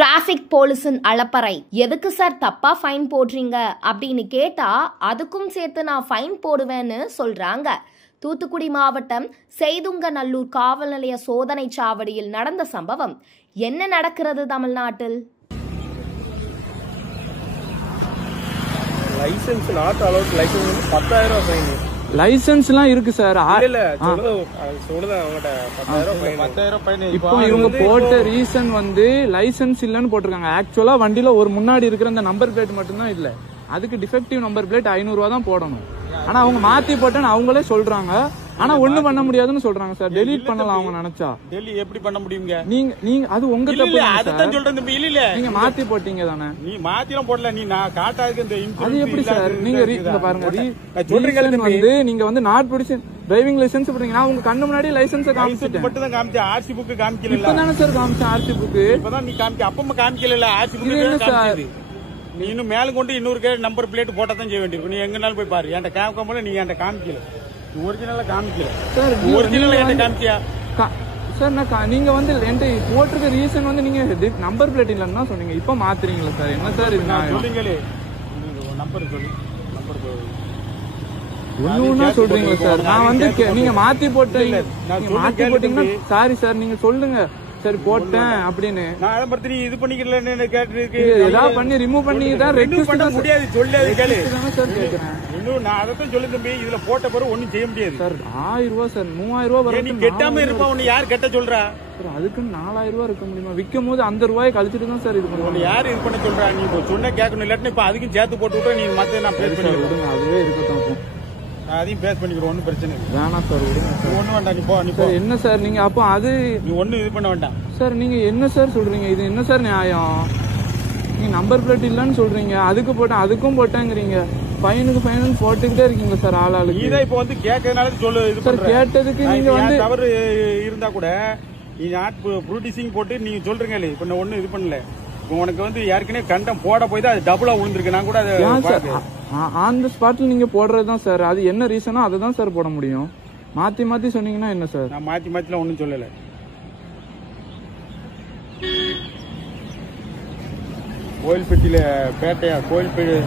Traffic போலீஸின் அலப்பறை. எதுக்கு sir தப்பா fine போடுறீங்க அப்படின்னு கேட்டா அதுக்கும் சேர்த்து நான் ஃபைன் போடுவேன்னு சொல்றாங்க. தூத்துக்குடி மாவட்டம் செய்துங்கநல்லூர் காவல் நிலைய சோதனை சாவடியில் நடந்த சம்பவம். என்ன நடக்கிறது தமிழ்நாட்டில்? License not allowed, license 10,000 fine. லைசென்ஸ்லாம் இருக்கு சார். இப்போ இவங்க போட்ட ரீசன் வந்து லைசென்ஸ் இல்லன்னு போட்டிருக்காங்க. ஆக்சுவலா வண்டியில ஒரு முன்னாடி இருக்கிற அந்த நம்பர் பிளேட் மட்டும்தான் இல்ல. அதுக்கு டிஃபெக்டிவ் நம்பர் பிளேட் 500 ரூபா தான் போடணும். ஆனா அவங்க மாத்தி போட்டேன்னு அவங்களே சொல்றாங்க. ஆனா ஒண்ணு பண்ண முடியாதுன்னு சொல்றாங்க சார். டெலீட் பண்ணலாம் அவங்க நினைச்சா. டெலீட் எப்படி பண்ண முடியுங்க? நீங்க அது உங்க தப்பு. அதான் சொல்றேன். இல்ல நீங்க மாத்தி போட்டீங்க தானே. நீ மாத்திலாம் போடல. நீ நான் காட்டாதுக்கு இந்த அது எப்படி சார்? நீங்க பாருங்க சொல்றீங்க வந்து நீங்க வந்து நாட் ப்ரொடியூஸ் டிரைவிங் லைசென்ஸ் போடுறீங்க. நான் உங்க கண்ணு முன்னாடி லைசென்ஸ் காமிச்சிட்டேன். மட்டும் தான் காமிச்சேன். ஆர்சி புக் காமிக்கல. இப்பதானே சார் காமிச்சேன் ஆர்சி புக். இப்பதான் நீ காமிக்க. அப்பமா காமிக்கல. ஆர்சி புக் காமிச்சது. நீ இன்னும் மேல கொண்டு இன்னொரு நம்பர் பிளேட் போட்டா தான் செய்ய வேண்டியிருக்கும். நீ எங்கனாலும் போய் பாரு. என்கிட்ட காமிக்காம நீ என்கிட்ட காமிக்கல. ஒரிஜினலா காமிக்கல சார். ஒரிஜினலா என்கிட்ட காமிச்சியா சார்? நான் நீங்க வந்து என்கிட்ட போட்டிருக்க ரீசன் வந்து நீங்க நம்பர் பிளேட் இல்லன்னா சொன்னீங்க. இப்ப மாத்துறீங்களா சார்? என்ன சார் இது? சொல்லுங்களே நம்பர் சொல்லு. நம்பர் ஒண்ணு சொல்றீங்களா சார்? நான் வந்து நீங்க மாத்தி போட்டீங்க. மாத்தி போட்டீங்கன்னா சாரி சார் நீங்க சொல்லுங்க. சரி போட்டேன் அப்படின்னு நான் இது பண்ணிக்கல கேட்டு ஏதாவது பண்ணி ரிமூவ் பண்ணி தான் ரெக்வெஸ்ட் பண்ண முடியாது. சொல்லாது கேளு சார் கேக்குறேன். இன்னும் நான் அதான் சொல்லு தம்பி. இதுல போட்ட பிறகு ஒண்ணும் செய்ய முடியாது சார். 1000 ரூபாய் சார். 3000 ரூபாய் வரும். நீ கெட்டாம இருப்பா. உன்னை யார் கெட்ட சொல்றா சார்? அதுக்கு 4000 ரூபாய் இருக்க முடியுமா? விற்கும் போது அந்த ரூபாயை கழிச்சிட்டு தான் சார் இது பண்ணுவாங்க. யாரு இது பண்ண சொல்றா? நீ சொன்ன கேட்கணும். இல்லாட்டி இப்ப அதுக்கும் சேர்த்து போட்டு விட்டா நீ மத்த நான் பேஸ் பண்ணி விடுங்க. அதுவே இருக்கட்டும். அதையும் பேஸ் பண்ணிக்கிறோம். ஒன்னும் பிரச்சனை இல்லை. வேணாம் சார் விடுங்க. ஒண்ணு வேண்டாம். நீ போ. நீ போ. என்ன சார் நீங்க அப்போ அது நீ ஒண்ணு இது பண்ண வேண்டாம் சார். நீங்க என்ன சார் சொல்றீங்க? இது என்ன சார் நியாயம்? நீங்க நம்பர் பிளேட் இல்லன்னு சொல்றீங்க. அதுக்கு போட்டேன் அதுக்கும் போட்டேங்கிறீங்க. ஃபைனுக்கு ஃபைனல் போட்டுக்கிட்டே இருக்கீங்க சார். ஆளாளுக்கு நீதான் இப்ப வந்து கேட்கறதுனால சொல்லு. இது சார் கேட்டதுக்கு நீங்க வந்து தவறு இருந்தா கூட நீ நாட் ப்ரொடியூசிங் போட்டு நீங்க சொல்றீங்க. இப்ப நான் ஒண்ணு இது பண்ணல. உனக்கு வந்து ஏற்கனவே கண்டம் போட போய் தான் அது டபுளா விழுந்திருக்கு. நான் கூட ஆன் த ஸ்பாட்ல நீங்க போடுறதுதான் சார். அது என்ன ரீசனோ அதை தான் சார் போட முடியும். மாத்தி மாத்தி சொன்னீங்கன்னா என்ன சார்? நான் மாத்தி மாத்திலாம் ஒன்னும் சொல்லல. கோயில்பட்டியில பேட்டையா கோயில்பேட்டை